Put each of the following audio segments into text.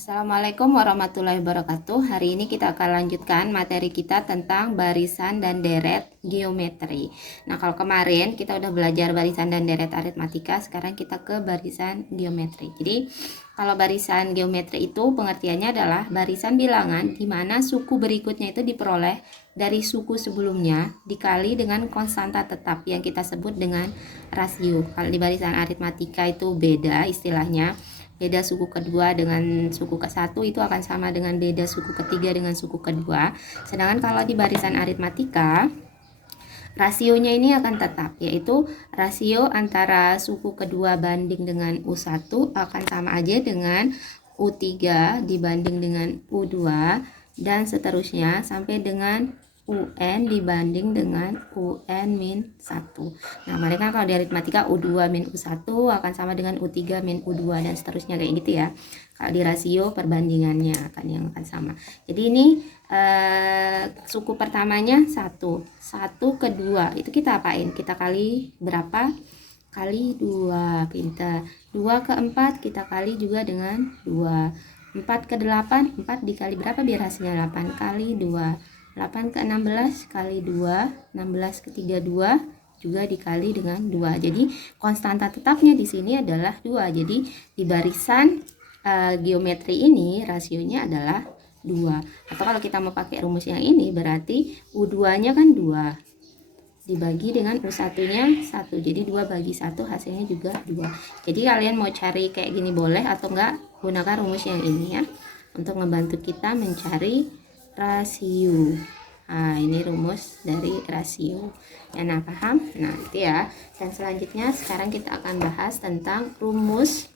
Assalamualaikum warahmatullahi wabarakatuh. Hari ini kita akan lanjutkan materi kita tentang barisan dan deret geometri. Nah, kalau kemarin kita udah belajar barisan dan deret aritmatika, sekarang kita ke barisan geometri. Jadi, kalau barisan geometri itu pengertiannya adalah barisan bilangan di mana suku berikutnya itu diperoleh dari suku sebelumnya dikali dengan konstanta tetap yang kita sebut dengan rasio. Kalau di barisan aritmatika itu beda istilahnya. Beda suku kedua dengan suku ke-1 itu akan sama dengan beda suku ketiga dengan suku kedua. Sedangkan kalau di barisan aritmatika, rasionya ini akan tetap, yaitu rasio antara suku kedua banding dengan U1 akan sama aja dengan U3 dibanding dengan U2 dan seterusnya sampai dengan UN dibanding dengan UN-1. Nah, mereka kalau di aritmatika U2 min U1 akan sama dengan U3 min U2 dan seterusnya kayak gitu ya. Kalau di rasio perbandingannya yang akan sama. Jadi ini suku pertamanya 1 ke 2 itu kita apain? Kita kali berapa? Kali 2, pintar. 2 ke 4 kita kali juga dengan 2. 4 ke 8, 4 dikali berapa biar hasilnya 8 kali 2. 8 ke 16 kali 2, 16 ke 32 juga dikali dengan 2. Jadi konstanta tetapnya di sini adalah 2. Jadi di barisan geometri ini rasionya adalah 2. Atau kalau kita mau pakai rumus yang ini berarti U2-nya kan 2 dibagi dengan U1-nya 1. Jadi 2 bagi 1 hasilnya juga 2. Jadi kalian mau cari kayak gini boleh atau enggak, gunakan rumus yang ini ya untuk membantu kita mencari rasio. Nah, ini rumus dari rasio. Ya, nah, paham? Nah, itu ya. Dan selanjutnya sekarang kita akan bahas tentang rumus.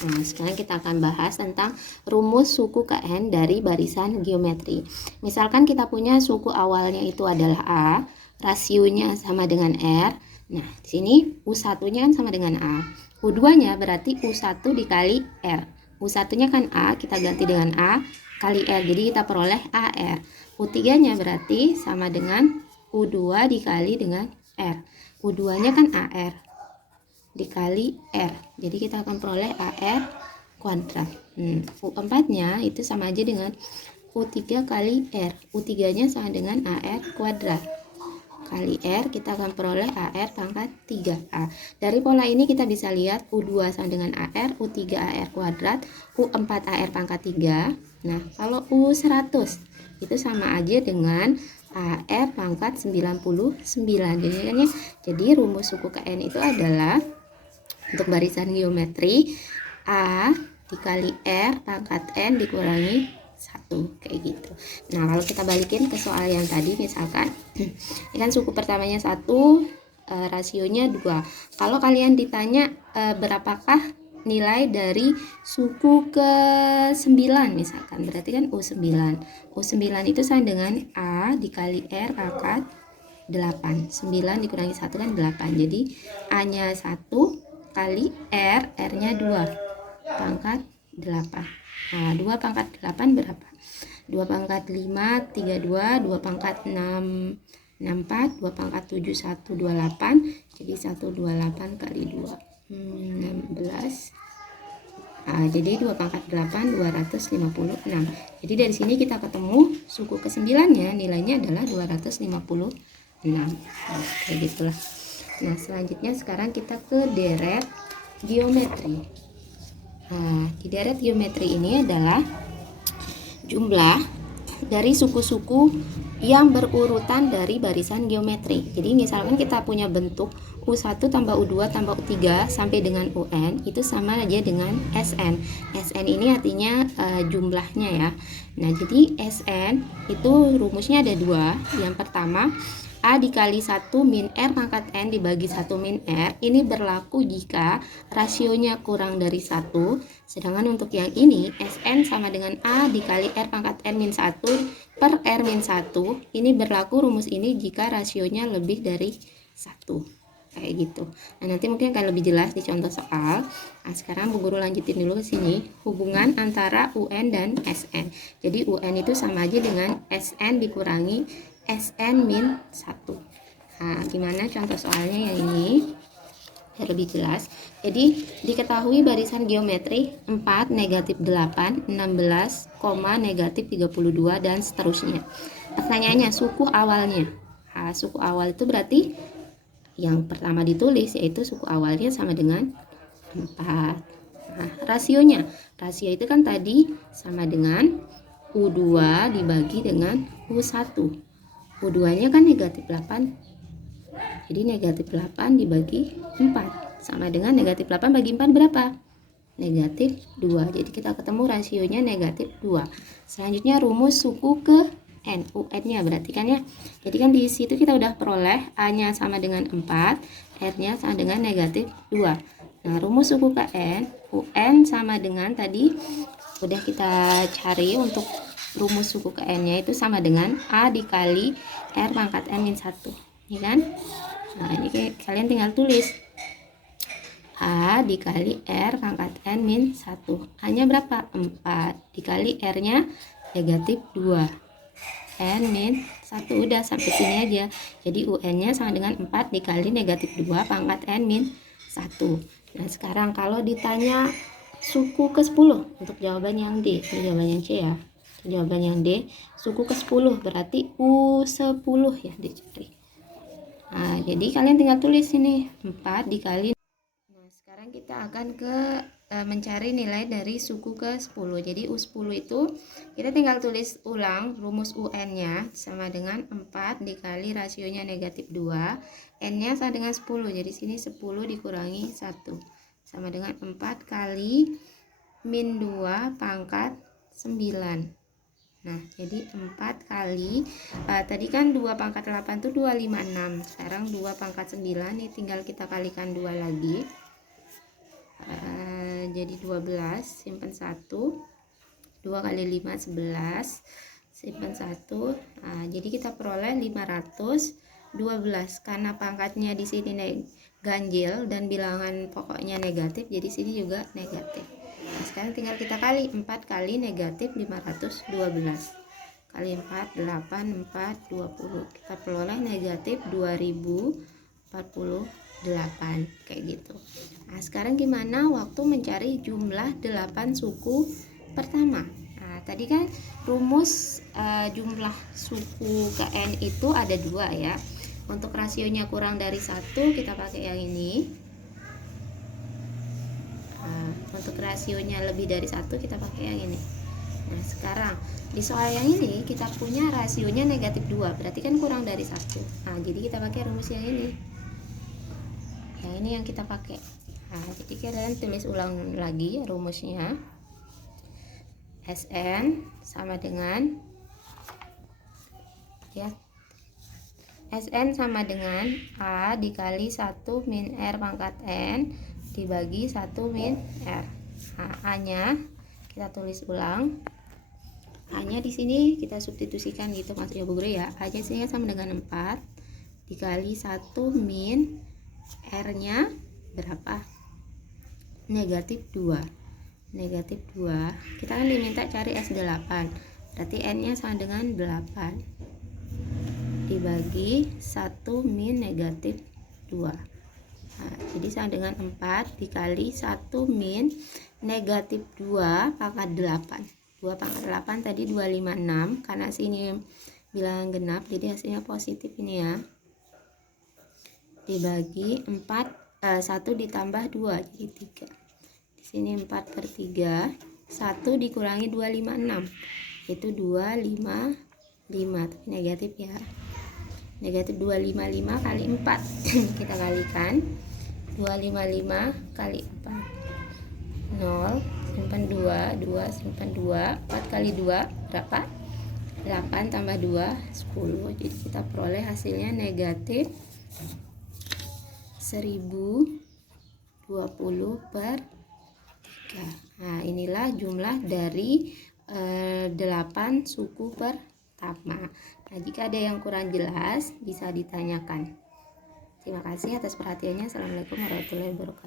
Nah, sekarang kita akan bahas tentang rumus suku KN dari barisan geometri. Misalkan kita punya suku awalnya itu adalah A, rasionya sama dengan R. Nah, di sini U1-nya kan sama dengan A. U2-nya berarti U1 dikali R. U1-nya kan A, kita ganti dengan A kali R. Jadi kita peroleh AR. U3-nya berarti sama dengan U2 dikali dengan R. U2-nya kan AR dikali R. Jadi kita akan peroleh AR kuadrat. U4-nya itu sama aja dengan U3 kali R. U3-nya sama dengan AR kuadrat kali R, kita akan peroleh AR pangkat 3A. Dari pola ini kita bisa lihat U2 sama dengan AR, U3 AR kuadrat, U4 AR pangkat 3. Nah, kalau U100 itu sama aja dengan AR pangkat 99. Jadi rumus suku KN itu adalah untuk barisan geometri A dikali R pangkat N dikurangi 1, kayak gitu. Nah, kalau kita balikin ke soal yang tadi, misalkan ini kan suku pertamanya 1, rasionya 2. Kalau kalian ditanya berapakah nilai dari suku ke 9 misalkan, berarti kan U9. U9 itu sama dengan A dikali R pangkat 8. 9 dikurangi 1 kan 8. Jadi A-nya 1 kali R, R-nya 2 pangkat 8. Nah, 2 pangkat 8 berapa? 2 pangkat 5, 32, 2 pangkat 6, 64, 2 pangkat 7, 1, 28. Jadi 128 kali 2, 16. Nah, jadi 2 pangkat 8, 256. Jadi dari sini kita ketemu suku ke-9-nya nilainya adalah 256. Nah, kayak gitulah. Nah, selanjutnya sekarang kita ke deret geometri. Nah, di deret geometri ini adalah jumlah dari suku-suku yang berurutan dari barisan geometri. Jadi misalkan kita punya bentuk U1 tambah U2 tambah U3 sampai dengan UN, itu sama aja dengan SN. SN ini artinya jumlahnya ya. Nah, jadi SN itu rumusnya ada 2. Yang pertama, A dikali 1 min R pangkat N dibagi 1 min R. Ini berlaku jika rasionya kurang dari 1. Sedangkan untuk yang ini, Sn sama dengan A dikali R pangkat N min 1 per R min 1. Ini berlaku rumus ini jika rasionya lebih dari 1. Kayak gitu. Nah, nanti mungkin akan lebih jelas di contoh soal. Nah, sekarang Bu Guru lanjutin dulu ke sini. Hubungan antara UN dan Sn. Jadi UN itu sama aja dengan Sn dikurangi Sn min 1. Nah, gimana contoh soalnya yang ini? biar lebih jelas. Jadi diketahui barisan geometri 4, negatif 8, 16, negatif 32 dan seterusnya. Pertanyaannya suku awalnya. Nah, suku awal itu berarti yang pertama ditulis yaitu suku awalnya sama dengan 4. Nah, rasionya. Rasio itu kan tadi sama dengan U2 dibagi dengan U1. U2-nya kan negatif 8. Jadi negatif 8 dibagi 4 sama dengan negatif 8 bagi 4 berapa? Negatif 2. Jadi kita ketemu rasionya negatif 2. Selanjutnya rumus suku ke N. UN-nya berarti kan ya. Jadi kan di situ kita udah peroleh A-nya sama dengan 4, R-nya sama dengan negatif 2. Nah, rumus suku ke N, UN sama dengan tadi udah kita cari untuk rumus suku ke N-nya itu sama dengan A dikali R pangkat N min 1. Ya kan? Nah, ini kalian tinggal tulis A dikali R pangkat N min 1. A-nya berapa? 4 dikali R-nya negatif 2 N min 1. Udah sampai sini aja. Jadi UN-nya sama dengan 4 dikali negatif 2 pangkat N min 1. Nah, sekarang kalau ditanya suku ke 10 untuk jawaban yang D, ini jawaban yang C ya. Jawaban yang D, suku ke 10 berarti U10 ya dicari. Nah, jadi kalian tinggal tulis ini 4 dikali. Nah, sekarang kita akan ke mencari nilai dari suku ke 10. Jadi U10 itu kita tinggal tulis ulang rumus UN-nya sama dengan 4 dikali rasionya negatif 2, N-nya sama dengan 10. Jadi sini 10 dikurangi 1 sama dengan 4 kali min 2 pangkat 9. Nah, jadi 4 kali tadi kan 2 pangkat 8 itu 256. Sekarang 2 pangkat 9 nih tinggal kita kalikan 2 lagi. Jadi 12, simpan 1. 2 kali 5 11. Simpan 1. Nah, jadi kita peroleh 512 karena pangkatnya di sini ganjil dan bilangan pokoknya negatif, jadi sini juga negatif. Nah, sekarang tinggal kita kali 4 kali negatif 512 kali 4 8 4 20. Kita peroleh negatif 2048 kayak gitu. Nah, sekarang gimana waktu mencari jumlah 8 suku pertama? Nah, tadi kan rumus jumlah suku ke N itu ada 2 ya. Untuk rasionya kurang dari 1 kita pakai yang ini. Untuk rasionya lebih dari 1 kita pakai yang ini. Nah, sekarang di soal yang ini kita punya rasionya negatif 2, berarti kan kurang dari 1. Nah, jadi kita pakai rumus yang ini. Yang ini yang kita pakai. Nah, jadi kalian tulis ulang lagi rumusnya. Sn sama dengan ya, Sn sama dengan A dikali 1 min R pangkat N dibagi 1 min R. Nah, A-nya kita tulis ulang. A-nya di sini kita substitusikan gitu maksudnya Bu Guru ya. A-nya sini sama dengan 4 dikali 1 min R-nya berapa? Negatif 2. Negatif 2. Kita kan diminta cari S8. Berarti N-nya sama dengan 8 dibagi 1 min negatif 2. Nah, jadi sama dengan 4 dikali 1 min negatif 2 pangkat 8. 2 pangkat 8 tadi 256. Karena sini bilangan genap, jadi hasilnya positif ini ya. Dibagi 1 ditambah 2 jadi 3. Di sini 4 per 3. 1 dikurangi 256 itu 255, tapi negatif ya. Negatif 255 kali 4 kita kalikan 255 kali 4 0, simpan 2 simpan 2, 4 kali 2 berapa? 8 tambah 2 10. Jadi kita peroleh hasilnya negatif 1020 per 3. Nah, inilah jumlah dari 8 suku pertama. Nah, jika ada yang kurang jelas bisa ditanyakan. Terima kasih atas perhatiannya. Assalamualaikum warahmatullahi wabarakatuh.